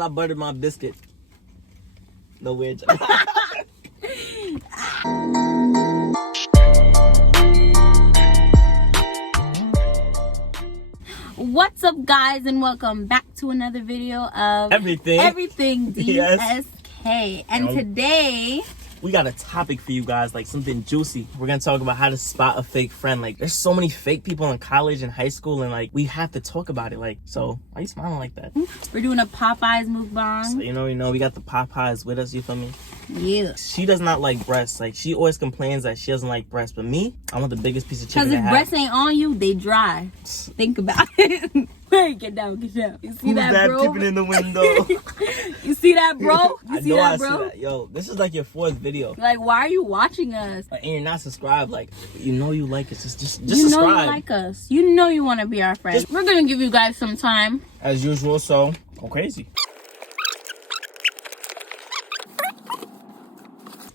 I buttered my biscuit. No weird. What's up, guys, and welcome back to another video of everything DSK. Yes. And today we got a topic for you guys, like something juicy. We're gonna talk about how to spot a fake friend. Like, there's so many fake people in college and high school, and like we have to talk about it. Like, so why are you smiling like that? We're doing a Popeyes mukbang. So, you know, we got the Popeyes with us. You feel me? Yeah. She does not like breasts. Like, she always complains that she doesn't like breasts. But me, I want the biggest piece of chicken. Because if breasts ain't on you, they dry. Think about it. Wait, get down. You see that, bro? Tipping in the window? You see that, bro? You see that, bro? See that. Yo, this is like your 4th video. Like, why are you watching us? And you're not subscribed. Like, you know you like us. Just you subscribe. You know you like us. You know you want to be our friend. We're going to give you guys some time. As usual, so go crazy.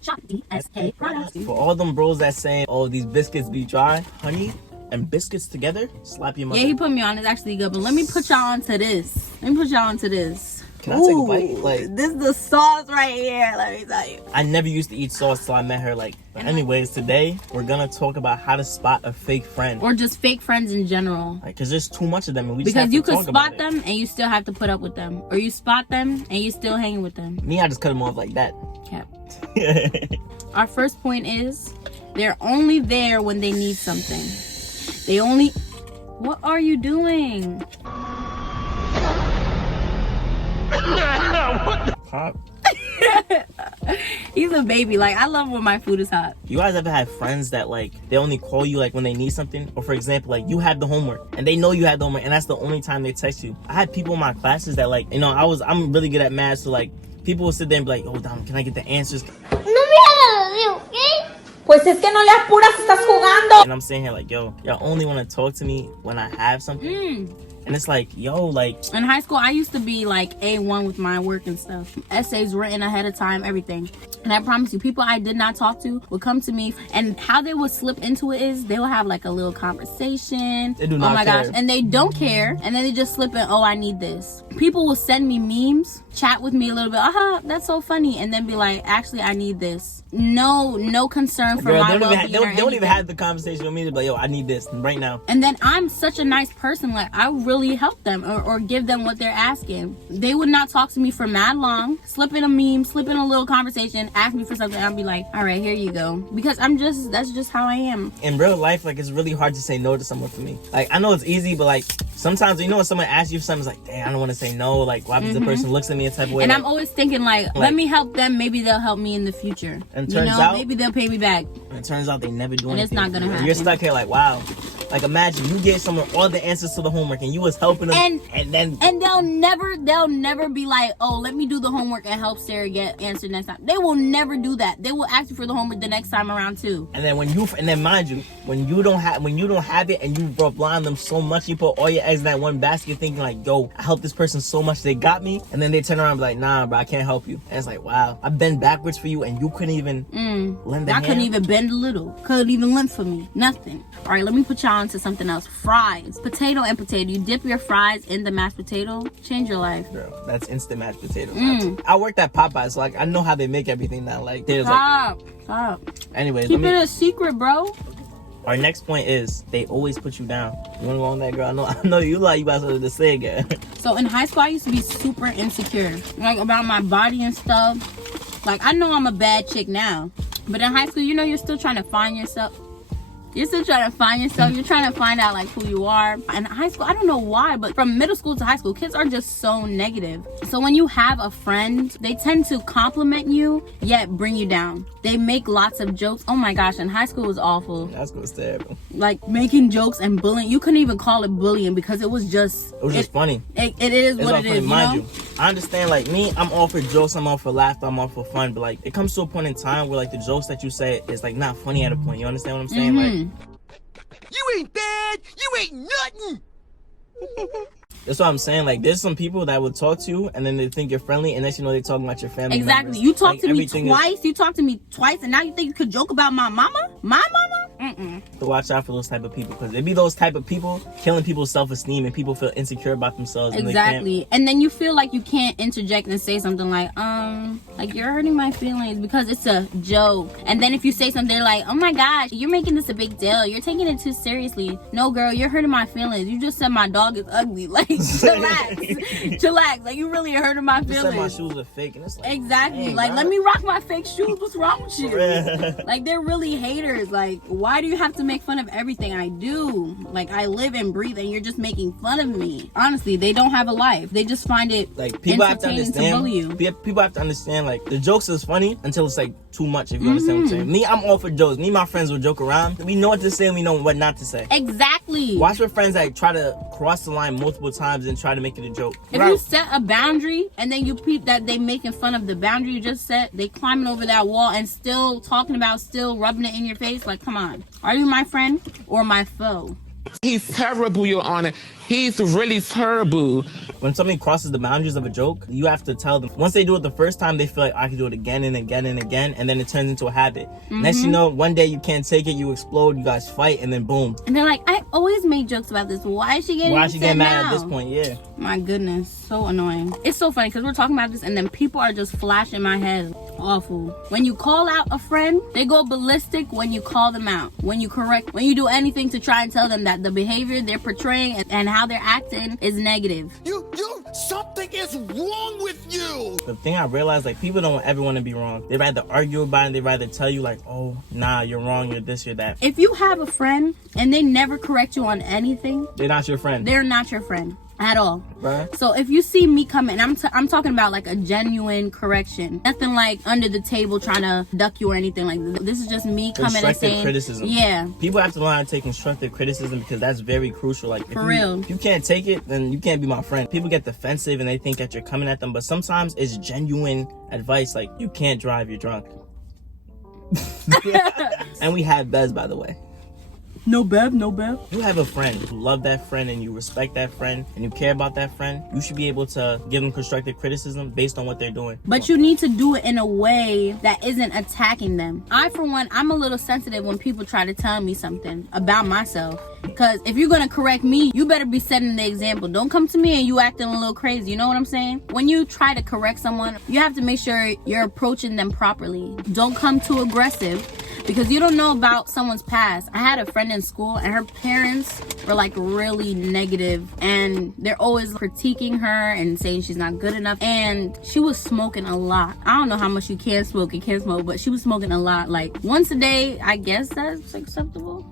Shop DSK Products. For all them bros that saying, oh, these biscuits be dry, honey and biscuits together, slap your mother. Yeah, he put me on. It's actually good, but let me put y'all onto this. Can I take a bite? Like, this is the sauce right here, let me tell you. I never used to eat sauce till I met her. Like, but anyways, today we're gonna talk about how to spot a fake friend, or just fake friends in general. Like, cause there's too much of them, and we just because have to you could talk spot about them and you still have to put up with them, or you spot them and you still hanging with them. Me, I just cut them off like that. Cap. Our first point is they're only there when they need something. What are you doing? Pop. He's a baby. Like, I love when my food is hot. You guys ever had friends that like they only call you like when they need something? Or for example, like you had the homework and they know you had the homework and that's the only time they text you. I had people in my classes that like, you know, I'm really good at math, so like people will sit there and be like, oh, Donald, can I get the answers? Pues es que no le apuras, estás jugando. And I'm saying here like, yo, y'all only want to talk to me when I have something. And it's like, yo, like... In high school, I used to be like A1 with my work and stuff. Essays written ahead of time, everything. And I promise you, people I did not talk to would come to me. And how they would slip into it is they will have like a little conversation. They do not care. Gosh. And they don't care. And then they just slip in, oh, I need this. People will send me memes, chat with me a little bit. That's so funny. And then be like, actually, I need this. No concern for my well-being. They don't even have the conversation with me. They're like, yo, I need this right now. And then I'm such a nice person. Like, I really help them or give them what they're asking. They would not talk to me for mad long, slip in a meme, slip in a little conversation, ask me for something, I'll be like, all right, here you go. Because that's just how I am. In real life, like, it's really hard to say no to someone for me. Like, I know it's easy, but like sometimes, you know, when someone asks you for something, it's like, damn, I don't want to say no. Like, why if the person looks at me a type of way? And like, I'm always thinking like, let me help them, maybe they'll help me in the future. And turns out, maybe they'll pay me back. And it turns out they never do anything. And it's not gonna happen. You're stuck here like, wow. Like, imagine you gave someone all the answers to the homework and you was helping them, and they'll never be like, oh, let me do the homework and help Sarah get answered next time. They will never do that. They will ask you for the homework the next time around too. And then mind you, when you don't have it and you rely on them so much, you put all your eggs in that one basket thinking like, yo, I helped this person so much, they got me, and then they turn around and be like, nah, bro, I can't help you. And it's like, wow, I bent backwards for you and you couldn't even lend a hand. I couldn't even bend a little. Couldn't even lend for me. Nothing. All right, let me put y'all onto something else. Fries. Potato and potato. You dip your fries in the mashed potato, change your life. Girl, that's instant mashed potatoes. I worked at Popeyes, so like I know how they make everything now. Like, there's Stop. Anyways, keep it a secret, bro. Our next point is they always put you down. You wanna go on that, girl? I know you like you about to say again. So in high school, I used to be super insecure, like about my body and stuff. Like, I know I'm a bad chick now, but in high school, you know, you're still trying to find yourself. You're still trying to find yourself. You're trying to find out like who you are. In high school, I don't know why, but from middle school to high school, kids are just so negative. So when you have a friend, they tend to compliment you, yet bring you down. They make lots of jokes. Oh my gosh, in high school was awful. High school was terrible. Like making jokes and bullying. You couldn't even call it bullying because it was just... It was just funny. It is what it is, Mind you, I understand, like me, I'm all for jokes, I'm all for laughter, I'm all for fun. But like, it comes to a point in time where like the jokes that you say is like not funny at a point. You understand what I'm saying? Like, you ain't bad. You ain't nothing. That's what I'm saying. Like, there's some people that would talk to you and then they think you're friendly, and then you know they're talking about your family Exactly. members. You talked to me twice. You talked to me twice, and now you think you could joke about my mama? My mama? To watch out for those type of people, because it be those type of people killing people's self-esteem and people feel insecure about themselves. Exactly. And then you feel like you can't interject and say something like you're hurting my feelings because it's a joke. And then if you say something, they're like, oh my gosh, you're making this a big deal. You're taking it too seriously. No, girl, you're hurting my feelings. You just said my dog is ugly. Like, chillax. Like, you really are hurting my feelings. You said my shoes are fake, and it's like, exactly. dang, Like, bro. let me rock my fake shoes. What's wrong with you? Like, they're really haters. Like, why do you have to make fun of everything I do? Like, I live and breathe, and you're just making fun of me. Honestly, they don't have a life. They just find it like, people have to entertaining to understand. bully you. People have to understand, like, the jokes is funny until it's like too much. If you understand what I'm saying. Me, I'm all for jokes. Me and my friends will joke around. We know what to say and we know what not to say. Exactly. Watch for friends that try to cross the line multiple times and try to make it a joke. If you set a boundary and then you peep that they making fun of the boundary you just set, they climbing over that wall and still talking about, still rubbing it in your face. Like, come on. Are you my friend or my foe? He's terrible, Your Honor. He's really terrible. When somebody crosses the boundaries of a joke, you have to tell them. Once they do it the first time, they feel like I can do it again and again and again, and then it turns into a habit. Next you know, one day you can't take it, you explode, you guys fight, and then boom. And they're like, I always make jokes about this. Why is she getting upset mad now? at this point? Yeah. My goodness, so annoying. It's so funny because we're talking about this and then people are just flashing my head. Awful. When you call out a friend, they go ballistic when you call them out. When you correct, when you do anything to try and tell them that the behavior they're portraying and how they're acting is negative. Something is wrong with you. The thing I realized, like, people don't ever want to be wrong. They rather argue about it. They rather tell you, like, oh, nah, you're wrong, you're this, you're that. If you have a friend and they never correct you on anything, They're not your friend. they're not your friend at all. Right? So if you see me coming, I'm talking about like a genuine correction, nothing like under the table trying to duck you or anything like that. This is just me coming and Constructive saying, criticism. yeah. People have to learn how to take constructive criticism because that's very crucial. Like, For real. If you can't take it, then you can't be my friend. People get defensive and they think that you're coming at them, but sometimes it's genuine advice. Like, you can't drive, you're drunk. And we have Bez, by the way. No Bev, no Bev. You have a friend, you love that friend and you respect that friend and you care about that friend, you should be able to give them constructive criticism based on what they're doing. But you need to do it in a way that isn't attacking them. I, for one, I'm a little sensitive when people try to tell me something about myself. Because if you're going to correct me, you better be setting the example. Don't come to me and you acting a little crazy. You know what I'm saying? When you try to correct someone, you have to make sure you're approaching them properly. Don't come too aggressive because you don't know about someone's past. I had a friend in school and her parents were like really negative and they're always critiquing her and saying she's not good enough. And she was smoking a lot. I don't know how much you can smoke and can't smoke, but she was smoking a lot. Like once a day, I guess that's acceptable.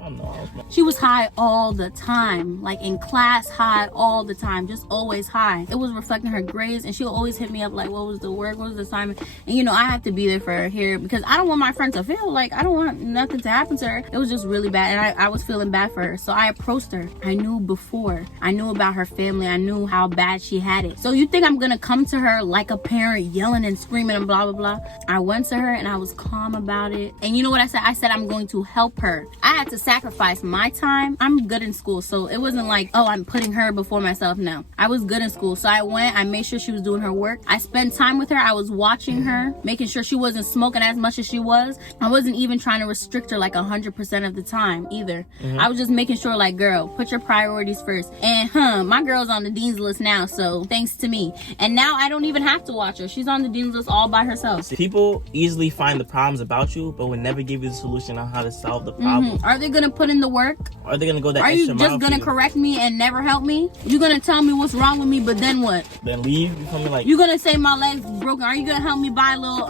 I don't know. She was high all the time, like in class high all the time, just always high. It was reflecting her grades and she'll always hit me up like, what was the work, what was the assignment? And you know, I have to be there for her here because I don't want my friend to feel like I don't want nothing to happen to her. It was just really bad and I was feeling bad for her. So I approached her. I knew before. I knew about her family. I knew how bad she had it. So you think I'm gonna come to her like a parent yelling and screaming and blah, blah, blah. I went to her and I was calm about it. And you know what I said? I said I'm going to help her. I had to sacrifice my time. I'm good in school, so it wasn't like, oh, I'm putting her before myself. No, I was good in school, so I went, I made sure she was doing her work. I spent time with her. I was watching her, making sure she wasn't smoking as much as she was. I wasn't even trying to restrict her like 100% of the time either. I was just making sure, like, girl, put your priorities first. And my girl's on the dean's list now, so thanks to me. And now I don't even have to watch her. She's on the dean's list all by herself. People easily find the problems about you, but will never give you the solution on how to solve the problem. Are they gonna put in the work? Are they gonna go that Are extra you mile just for gonna you? correct me and never help me? You gonna tell me what's wrong with me, but then what? Then leave? You feel me? Like, You gonna say my leg's broken? Are you gonna help me buy a little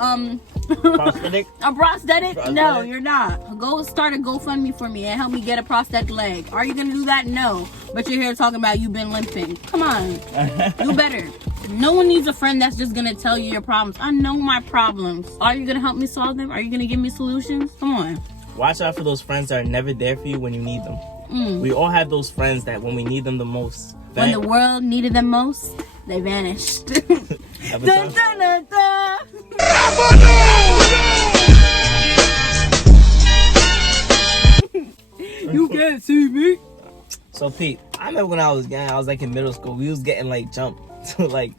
prosthetic? a prosthetic? No, Prosthetic? you're not. Go start a GoFundMe for me and help me get a prosthetic leg. Are you gonna do that? No. But you're here talking about you've been limping. Come on, do better. No one needs a friend that's just gonna tell you your problems. I know my problems. Are you gonna help me solve them? Are you gonna give me solutions? Come on. Watch out for those friends that are never there for you when you need them. We all have those friends that when we need them the most. When the world needed them most, they vanished. Have a Dun, time. dun, dun, dun. You can't see me. So Pete, I remember when I was young, I was like in middle school, we was getting like jumped to like,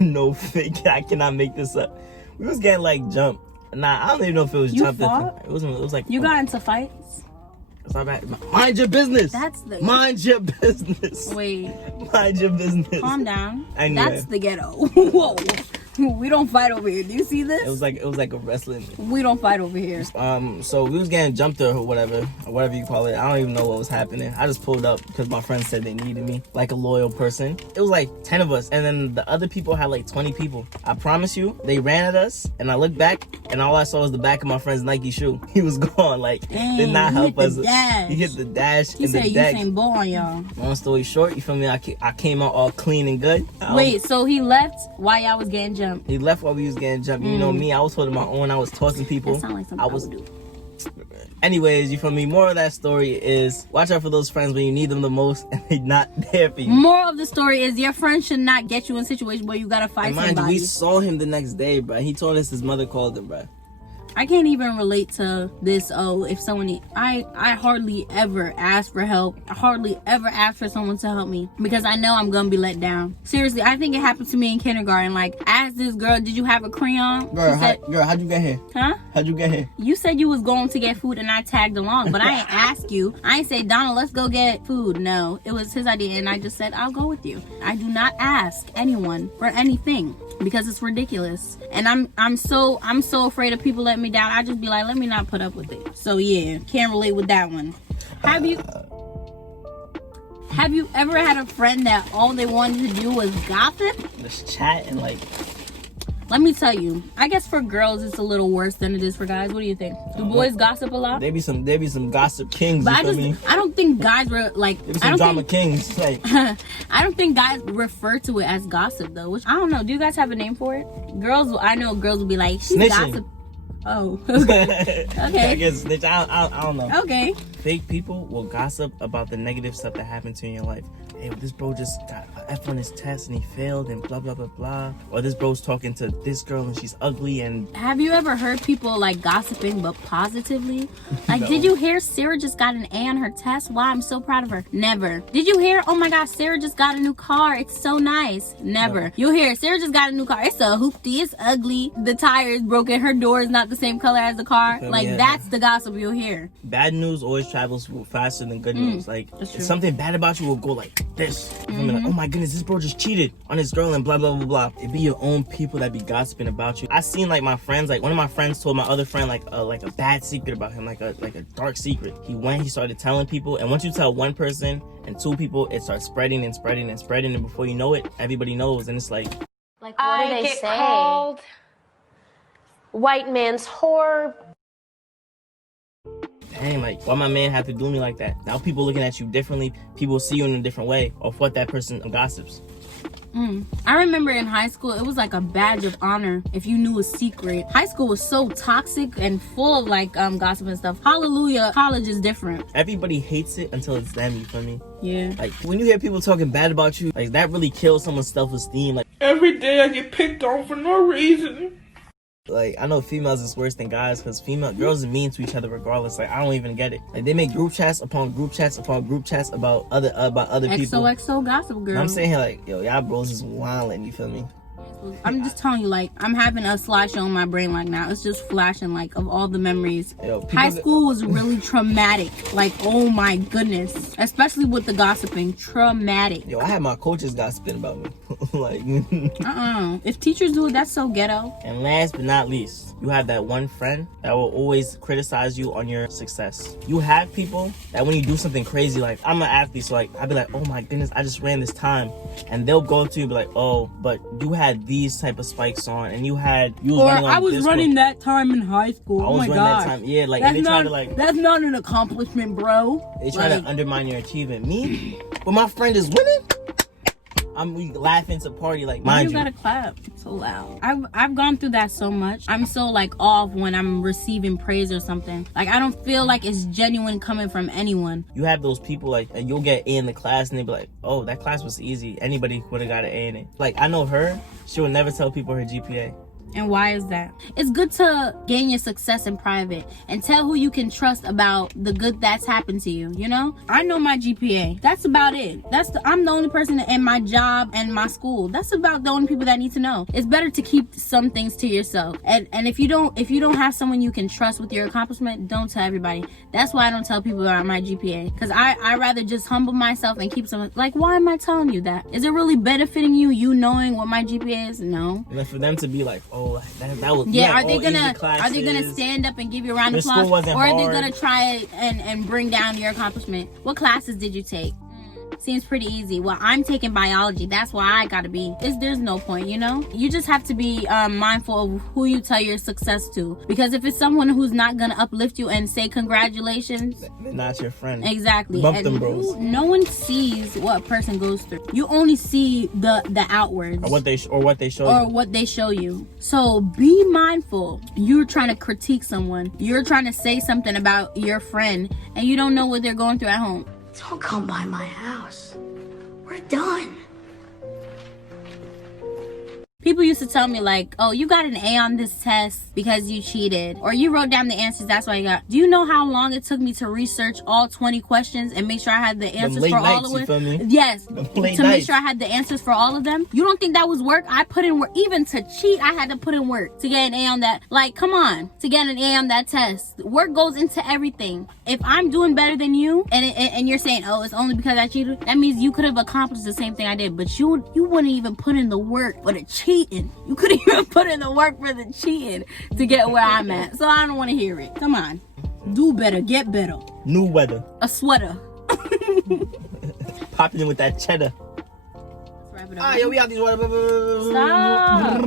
no fake, I cannot make this up. We was getting like jumped. Nah, I don't even know if it was You jumped. fought? It was like You got into fights? Stop acting. Mind your business. That's the Mind your business. wait. Mind your business. Calm down. Anyway. That's the ghetto. Whoa. We don't fight over here. Do you see this? It was like a wrestling. We don't fight over here. So we was getting jumped or whatever you call it. I don't even know what was happening. I just pulled up because my friends said they needed me, like a loyal person. It was like 10 of us, and then the other people had like 20 people. I promise you, they ran at us, and I looked back, and all I saw was the back of my friend's Nike shoe. He was gone. Like, dang, did not help us. Dash. He hit the dash. He and said the deck. Usain Bolt on y'all. Long story short, you feel me? I came out all clean and good. Wait, so he left while y'all was getting jumped? He left while we was getting jumped. You know me, I was holding my own. I was tossing people. That sound like something I would do. Anyways, you feel me? More of that story is watch out for those friends when you need them the most and they're not there for you. Moral of the story is your friend should not get you in a situation where you gotta fight And mind somebody. you, we saw him the next day, bro. He told us his mother called him, bro. I can't even relate to this. Oh, if someone, I hardly ever ask for help. I hardly ever ask for someone to help me because I know I'm gonna be let down. Seriously, I think it happened to me in kindergarten. Like, asked this girl, "Did you have a crayon?" Girl, She said, how'd you get here? huh? How'd you get here? You said you was going to get food and I tagged along, but I ain't ask you. I ain't say, Donald, let's go get food. No, it was his idea and I just said, I'll go with you. I do not ask anyone for anything because it's ridiculous. And I'm so afraid of people letting me down. I just be like, let me not put up with it. So yeah, can't relate with that one. Have you ever had a friend that all they wanted to do was gossip? Just chat and like. Let me tell you, I guess for girls it's a little worse than it is for guys. What do you think? Do boys gossip a lot? There be some gossip kings. But you feel me? I don't think guys were like. There be some drama kings. Like, I don't think guys refer to it as gossip though. Which I don't know. Do you guys have a name for it? Girls, I know girls will be like, she's snitching. gossip. Oh, okay. I guess snitch. I don't know. Okay. Fake people will gossip about the negative stuff that happened to you in your life. Hey, this bro just got an F on his test and he failed and blah blah blah blah. Or this bro's talking to this girl and she's ugly and. Have you ever heard people like gossiping but positively? Like, No. Did you hear Sarah just got an A on her test? Wow, I'm so proud of her. Never. Did you hear? Oh my gosh, Sarah just got a new car. It's so nice. Never. No. You'll hear Sarah just got a new car. It's a hoopty. It's ugly. The tire is broken. Her door is not the same color as the car. Like, Yeah. that's the gossip you'll hear. Bad news always travels faster than good news. Like, that's true. if something bad about you will go like this. You feel me? Like, oh my goodness, this bro just cheated on his girl and blah blah blah blah. It be your own people that be gossiping about you. I seen like my friends, like one of my friends told my other friend like a bad secret about him, like a dark secret. He started telling people, and once you tell one person and two people, it starts spreading and spreading and spreading, and before you know it, everybody knows, and it's like what do they say? Called white man's whore. dang, like, why my man have to do me like that? Now people looking at you differently. People see you in a different way of what that person gossips. I remember in high school, it was like a badge of honor if you knew a secret. High school was so toxic and full of like gossip and stuff. Hallelujah, college is different. Everybody hates it until it's them, you feel me? Yeah. Like, when you hear people talking bad about you, like, that really kills someone's self-esteem. Like, Every day I get picked on for no reason. Like, I know females is worse than guys because girls are mean to each other regardless. Like, I don't even get it. Like, they make group chats upon group chats upon group chats about other people. XOXO gossip girl. And I'm saying here, like, yo, y'all bros is wildin', you feel me? I'm just telling you, like, I'm having a slideshow in my brain like now. It's just flashing, like, of all the memories. Yo, people High school was really traumatic. Like, oh my goodness. Especially with the gossiping. Traumatic. Yo, I had my coaches gossiping about me. Like, If teachers do it, that's so ghetto. and last but not least, you have that one friend that will always criticize you on your success. You have people that when you do something crazy, like, I'm an athlete, so like, I'd be like, oh my goodness, I just ran this time. And they'll go to you and be like, oh, but you had these type of spikes on, and you was running on I was this running one. that time in high school. I Oh was my running god. that time. Yeah, like, That's and they try not, to like, that's not an accomplishment, bro. they try to undermine your achievement. Me, when my friend is winning, we laughing to party, like, Why mind you you. gotta clap so loud? I've gone through that so much. I'm so like off when I'm receiving praise or something. Like, I don't feel like it's genuine coming from anyone. You have those people, like, and you'll get A in the class and they be like, oh, that class was easy. Anybody would have got an A in it. Like, I know her, she will never tell people her GPA. And why is that? It's good to gain your success in private and tell who you can trust about the good that's happened to you, you know? I know my GPA. That's about it. I'm the only person in my job and my school. That's about the only people that need to know. It's better to keep some things to yourself. And if you don't have someone you can trust with your accomplishment, don't tell everybody. That's why I don't tell people about my GPA. Because I rather just humble myself and keep some, like, why am I telling you that? Is it really benefiting you knowing what my GPA is? No. And for them to be like, oh, that was yeah. like, Are they gonna stand up and give you a round of applause, or are they gonna try and bring down your accomplishment? What classes did you take? Seems pretty easy. Well, I'm taking biology. That's why I gotta be. There's no point, you know? You just have to be mindful of who you tell your success to. Because if it's someone who's not gonna uplift you and say congratulations, they're not your friend. Exactly. Bump them, bros. No one sees what a person goes through. You only see the outwards. Or what they show you. So be mindful. You're trying to critique someone. You're trying to say something about your friend, and you don't know what they're going through at home. Don't come by my house. We're done. People used to tell me like, oh, you got an A on this test because you cheated. Or you wrote down the answers, that's why you got. Do you know how long it took me to research all 20 questions and make sure I had the answers for all of them? Yes. To make sure I had the answers for all of them? You don't think that was work? I put in work. Even to cheat, I had to put in work to get an A on that. Like, come on. To get an A on that test. Work goes into everything. If I'm doing better than you and you're saying, oh, it's only because I cheated, that means you could have accomplished the same thing I did. But you wouldn't even put in the work for the cheating. You couldn't even put in the work for the cheating to get where I'm at. So I don't want to hear it. Come on. Do better. Get better. New weather. A sweater. Popping in with that cheddar. Let's wrap it up. Ah, yo, we out these water. Stop.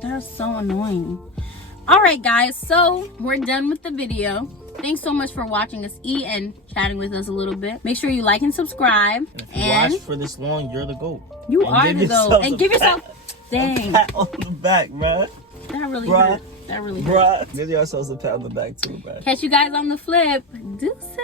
That's so annoying. All right, guys. So we're done with the video. Thanks so much for watching us eat and chatting with us a little bit. Make sure you like and subscribe. And if you watch for this long, you're the GOAT. You are the GOAT. And give yourself a pat on the back, bruh. That really hurt. That really hurt. Bruh. Give yourselves a pat on the back too, bruh. Catch you guys on the flip. Deuces.